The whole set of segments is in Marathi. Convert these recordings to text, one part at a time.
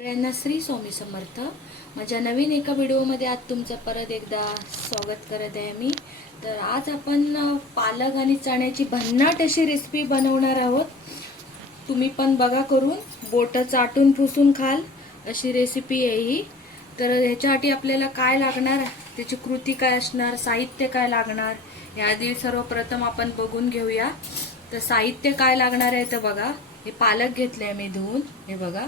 सगळ्यांना श्री स्वामी समर्थ. माझ्या नवीन एका व्हिडिओमध्ये आज तुमचं परत एकदा स्वागत करत आहे मी. तर आज आपण पालक आणि चण्याची भन्नाट अशी रेसिपी बनवणार आहोत. तुम्ही पण बघा करून बोटं चाटून पुसून खाल अशी रेसिपी आहे ही. तर ह्याच्यासाठी आपल्याला काय लागणार? त्याची कृती काय असणार? साहित्य काय लागणार? याआधी सर्वप्रथम आपण बघून घेऊया. तर साहित्य काय लागणार आहे तर बघा. हे पालक घेतले आहे मी धुवून. हे बघा.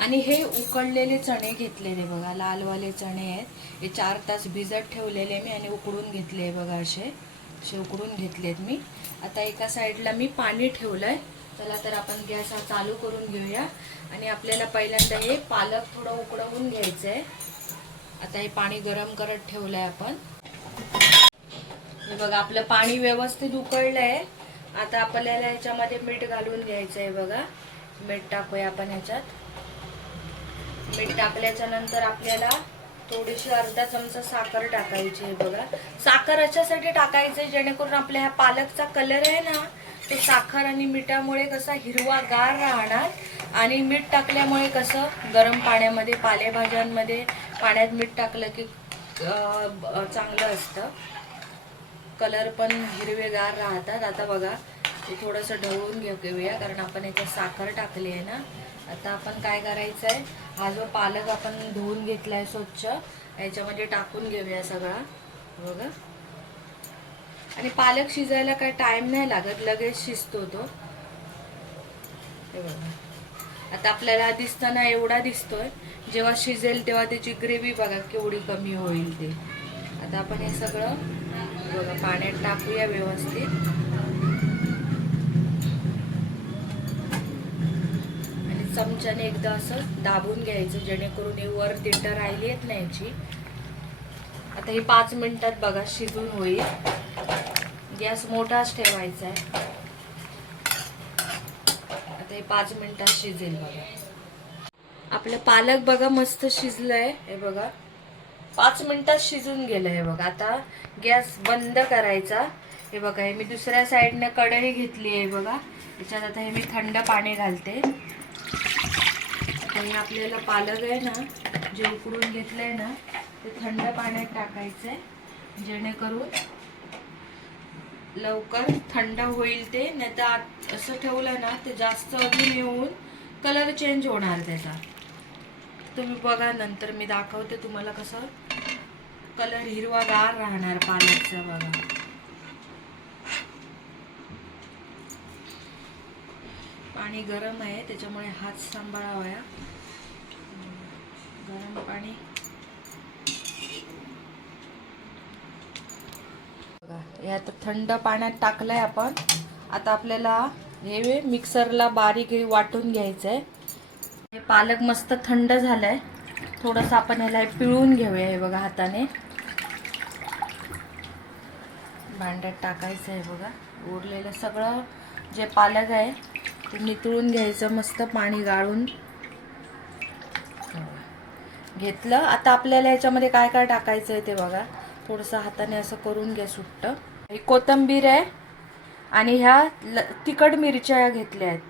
आणि हे उकडलेले चणे घेतलेले बघा लालवाले चणे आहेत. हे चार तास भिजत ठेवलेले मी आणि उकडून घेतले बघा असे. असे उकडून घेतलेत मी. आता एका साईडला मी पाणी ठेवलंय. चला तर आपण गॅस हा चालू करून घेऊया. आणि आपल्याला पहिल्यांदा हे पालक थोडं उकडवून घ्यायचं आहे आता हे पाणी गरम करत ठेवलंय आपण. हे बघा आपलं पाणी व्यवस्थित उकळलंय. आता आपल्याला ह्याच्यामध्ये मीठ घालून घ्यायचं आहे बघा. मीठ टाकूया आपण ह्याच्यात. मीठ टाकल्याच्या नंतर आपल्याला थोडीशी अर्धा चमचा साखर टाकायची आहे बघा. साखर अशासाठी टाकायचं आहे जेणेकरून आपल्या ह्या पालकचा कलर आहे ना तो साखर आणि मिठामुळे कसा हिरवागार राहणार आणि मीठ टाकल्यामुळे कसं गरम पाण्यामध्ये पालेभाज्यांमध्ये पाण्यात मीठ टाकलं की चांगलं असतं. कलर पण हिरवेगार राहतात. आता बघा ते थोडंसं ढवळून घेऊ घेऊया कारण आपण याच्यात साखर टाकली आहे ना. आता आपण काय करायचं आहे हा जो पालक आपण धुवून घेतला आहे स्वच्छ याच्यामध्ये टाकून घेऊया सगळा. बघा. आणि पालक शिजायला काय टाइम नाही लागत लगेच शिजतो तो. हे बघा. आता आपल्याला दिसताना एवढा दिसतोय. जेव्हा शिजेल तेव्हा त्याची ग्रेव्ही बघा केवढी कमी होईल ते. आता आपण हे सगळं बघा पाण्यात टाकूया व्यवस्थित आणि चमच्याने एकदा असं दाबून घ्यायचं जेणेकरून हे वर तिटं राहिली आहेत ना याची. आता हे पाच मिनिटात बघा शिजून होईल. गॅस मोठाच ठेवायचा आहे. आता हे पाच मिनिटात शिजेल बघा. आपलं पालक बघा मस्त शिजलंय. हे बघा. पाच मिनिटात शिजून गेलं हे बघा. आता गॅस बंद करायचा. हे बघा हे मी दुसऱ्या साईडने कढई घेतली आहे बघा. त्याच्यात आता हे मी थंड पाणी घालते. आणि आपल्याला पालक आहे ना जे उकडून घेतलंय ना ते थंड पाण्यात टाकायचंय. जेणेकरून लवकर थंड होईल ते नाही तर आत- असं ठेवलं ना ते जास्त अजून येऊन कलर चेंज होणार त्याचा. तुम्ही बघा नंतर मी दाखवते तुम्हाला कसं कलर हिरवागार राहणार पालकचा बघा. पाणी गरम आहे त्याच्यामुळे हात सांभाळावाया. गरम पाणी. बघा हे आता थंड पाण्यात टाकलंय आपण. आता आपल्याला हे मिक्सरला बारीक वाटून वाटून घ्यायचंय. हे पालक मस्त थंड झालंय. थोडंसं आपण ह्याला हे पिळून घेऊया हे बघा हाताने. भांड्यात टाकायचं आहे बघा. उरलेलं सगळं जे पालक आहे ते नितळून घ्यायचं मस्त पाणी गाळून. घेतलं. आता आपल्याला ह्याच्यामध्ये काय काय टाकायचं आहे ते बघा. थोडंसं हाताने असं करून घ्या सुट्ट. ही कोथंबीर आहे आणि ह्या ल तिखट मिरच्या घेतल्या आहेत.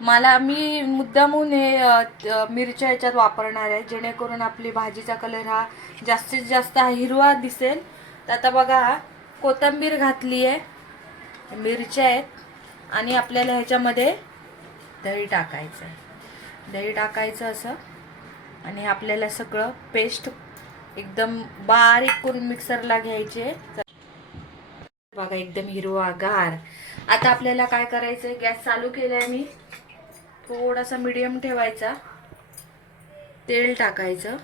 मला मी मुद्दामून हे मिरच्या याच्यात वापरणार आहे. जेणेकरून आपली भाजीचा कलर हा जास्तीत जास्त हा हिरवा दिसेल. तर आता बघा कोथंबीर घातली आहे मिरच्या आहेत. आणि आपल्याला ह्याच्यामध्ये दही टाकायचं. आहे दही टाकायचं असं आणि आपल्याला सगळं पेस्ट एकदम बारीक करून मिक्सरला घ्यायचे. बघा एकदम हिरवा गार आता आपल्याला काय करायचंय? गॅस चालू केलाय मी. थोडासा मीडियम ठेवायचा. तेल टाकायचं.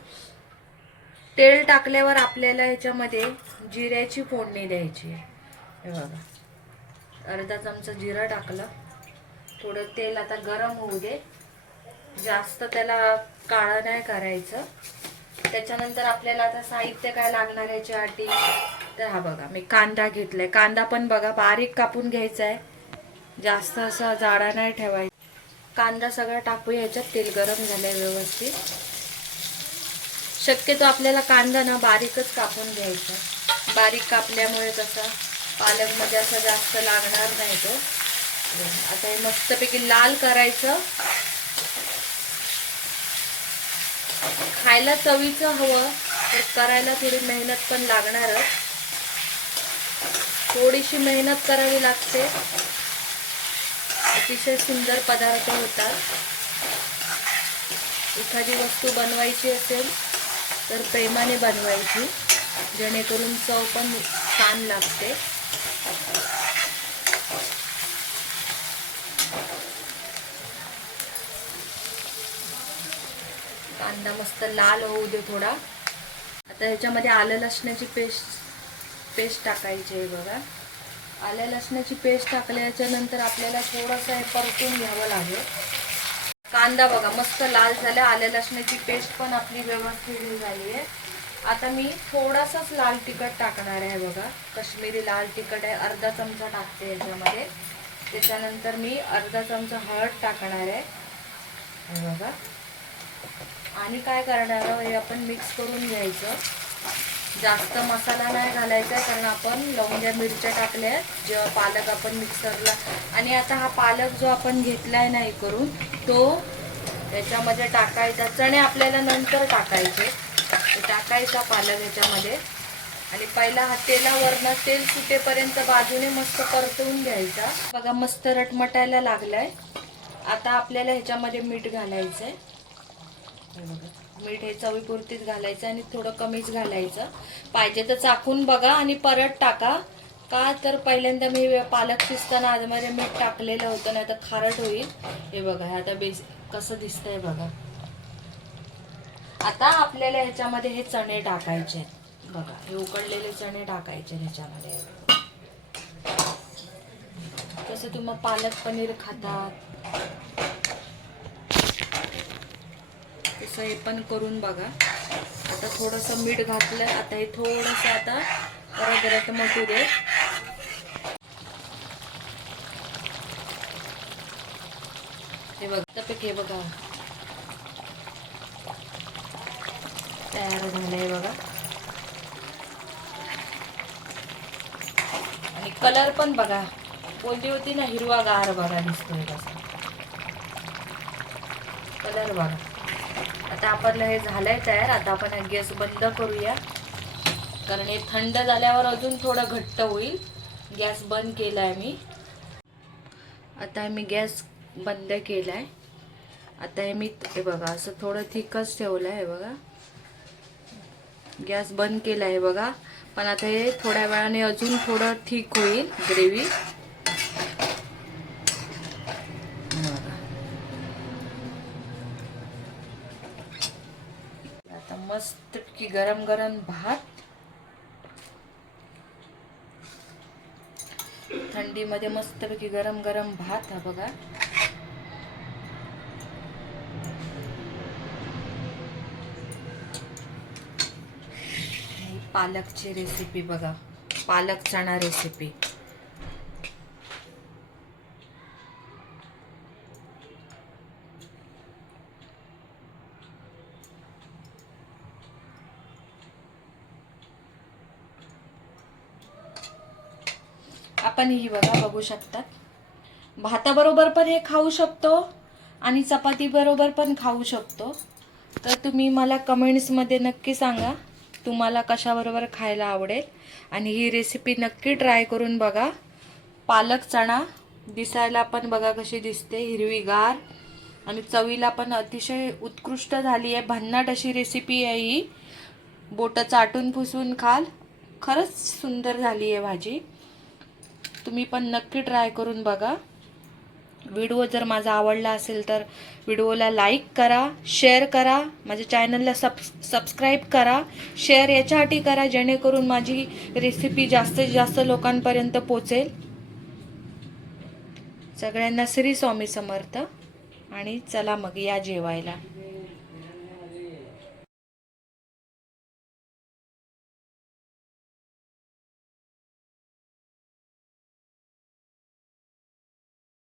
तेल टाकल्यावर आपल्याला ह्याच्यामध्ये जिऱ्याची फोडणी द्यायची. आहे हे बघा. अर्धा चमचा जिरं टाकलं. थोडं तेल आता गरम होऊ दे. जास्त त्याला काळं नाही करायचं. त्याच्यानंतर आपल्याला आता साहित्य काय लागणार आहे याच्यासाठी तर हा बघा मी कांदा घेतलाय. कांदा पण बघा बारीक कापून घ्यायचा आहे. जास्त असा जाडा नाही ठेवायचा. कांदा सगळा टाकू याच्यात तेल गरम झालंय व्यवस्थित. शक्यतो आपल्याला कांदा ना बारीकच कापून घ्यायचा बारीक कापल्यामुळे कसं पालकमध्ये असं जास्त लागणार नाही तो. आता हे मस्तपैकी लाल करायचं. खायला चवीचं हवं तर करायला थोडी मेहनत पण लागणारच. थोडीशी मेहनत करावी लागते. अतिशय सुंदर पदार्थ होतात. एखादी वस्तू बनवायची असेल तर प्रेमाने बनवायची. जेणेकरून चव पण छान लागते. कांदा मस्त लाल होऊ दे थोडा. आता ह्याच्यामध्ये आलं लसणाची पेस्ट पेस्ट टाकायची आहे बघा. आल्या लसणाची पेस्ट टाकल्याच्या नंतर आपल्याला थोडंसं हे परतून घ्यावं लागेल. कांदा बघा मस्त लाल झाला. आल्या लसणाची पेस्ट पण आपली व्यवस्थित झाली आहे. आता मी थोडासाच लाल तिखट टाकणार आहे बघा. कश्मीरी लाल तिखट आहे अर्धा चमचा टाकते याच्यामध्ये त्याच्यानंतर मी अर्धा चमचा हळद टाकणार आहे. हे बघा. आणि काय करणार हे आपण मिक्स करून घ्यायचं. जास्त मसाला नाही घालायचा कारण आपण लवंग्या मिरच्या टाकल्या आहेत, जेव्हा पालक आपण मिक्सरला आणि आता हा पालक जो आपण घेतलाय नाही करून तो त्याच्यामध्ये टाकायचा. चणे आपल्याला नंतर टाकायचे. टाकायचा पालक याच्यामध्ये. आणि पहिला हा तेलावरनं तेल सुटेपर्यंत बाजूने मस्त परतवून घ्यायचा. बघा मस्त रटमटायला लागलाय. आता आपल्याला ह्याच्यामध्ये मीठ घालायचं आहे मीठ हे चवीपुरतीच घालायचं आणि थोडं कमीच घालायचं. पाहिजे तर चाकून बघा आणि परत टाका. का तर पहिल्यांदा मी पालक शिजताना आधीमध्ये मीठ टाकलेलं होतं नाही तर खारट होईल. हे बघा हे आता बेस कसं दिसतंय बघा. आता आपल्याला ह्याच्यामध्ये हे चणे टाकायचे बघा हे उकडलेले चणे टाकायचे ह्याच्यामध्ये. तसं तुम्ही पालक पनीर खातात. तसं हे पण करून बघा. आता थोडंसं मीठ घातलं आता हे थोडंसं आता परत रटमटू दे. हे बघा त्यापैकी हे बघा. तयार झालंय बघा. आणि कलर पण बघा. बोलली होती ना हिरवा गार बघा दिसतोय कसा कलर बघा. आता आपलं हे झालंय तयार. आता आपण गॅस बंद करूया. कारण हे थंड झाल्यावर अजून थोडं घट्ट होईल. गॅस बंद केलाय मी. आता मी गॅस बंद केलाय. आता हे मी हे बघा असं थोडं थिकच ठेवलं आहे बघा. गॅस बंद केला आहे बघा. पण आता हे थोड्या वेळाने अजून थोडं ठीक होईल ग्रेव्ही आता मस्त की गरम गरम भात. थंडीमध्ये मस्तपैकी गरम गरम भात हा बघा. पालकची रेसिपी बघा. पालक चणा रेसिपी आपण ही बघा बघू शकतात. भाताबरोबर पण हे खाऊ शकतो आणि चपातीबरोबर पण खाऊ शकतो. तर तुम्ही मला कमेंट्समध्ये नक्की सांगा तुम्हाला कशाबरोबर खायला आवडेल. आणि ही रेसिपी नक्की ट्राय करून बघा. पालक चणा दिसायला पण बघा कशी दिसते हिरवीगार. आणि चवीला पण अतिशय उत्कृष्ट झाली आहे. भन्नाट अशी रेसिपी आहे ही. बोटं चाटून पुसून खाल. खरंच सुंदर झाली आहे भाजी. तुम्ही पण नक्की ट्राय करून बघा. व्हिडिओ जर माझा आवडला असेल तर व्हिडिओला लाईक करा शेअर करा माझ्या चॅनलला सब सबस्क्राईब करा शेअर याच्यासाठी करा जेणेकरून माझी रेसिपी जास्तीत जास्त लोकांपर्यंत पोचेल. सगळ्यांना श्री स्वामी समर्थ. आणि चला मग या जेवायला.